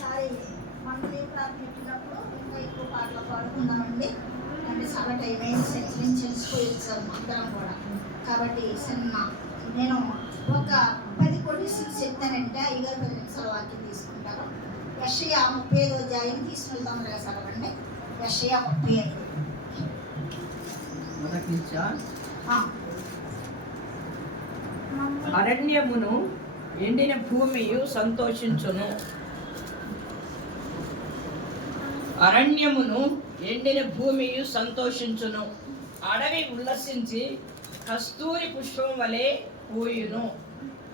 Sorry monthly ప్రార్థించినప్పుడు ఇంకా ఎక్కువ పాటలు పాడుకుందామండి. అంటే చాలా టైం అయింది, సెంచరీని చేసుకుపోయించాము అందరం కూడా. కాబట్టి సినిమా నేను ఒక 10 కొటేషన్స్ చెప్తానంటే అయ్యగారు 10 నిమిషాల వాక్యం తీసుకుంటారు. యెషయా 35వ అధ్యాయం తీసుకెళ్తాం చదవండి. యెషయా 35. అరణ్యమును ఎండిన భూమియు సంతోషించును. అరణ్యమును ఎండిన భూమియు సంతోషించును. అడవి ఉల్లసించి కస్తూరి పుష్పం వలె పూయును.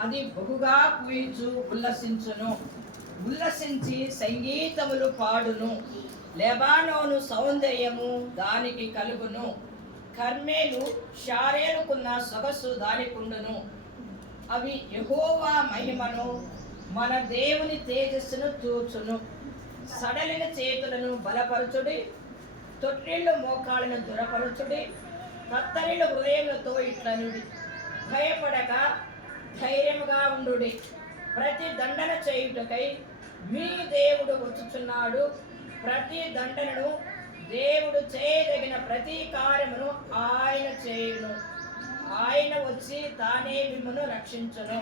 అది బహుగా పూయిచు ఉల్లసించును. ఉల్లసించి సంగీతములు పాడును. లెబానోను సౌందర్యము దానికి కలుగును. కర్మేలు షారేలుకున్న సొగసు దానికుండును. అవి యెహోవా మహిమను, మన దేవుని తేజస్సును చూచును. సడలిన చేతులను బలపరచుడి, తొట్టిళ్ళు మోకాళ్ళను దృఢపరచుడి. కత్తరిల హృదయములతో ఇట్లనుడి, భయపడక ధైర్యముగా ఉండుడి. ప్రతి దండన చేయుటకై మీ దేవుడు వచ్చుచున్నాడు. ప్రతి దండనను దేవుడు చేయదగిన ప్రతి కార్యమును ఆయన చేయును. ఆయన వచ్చి తానే మిమ్మును రక్షించును.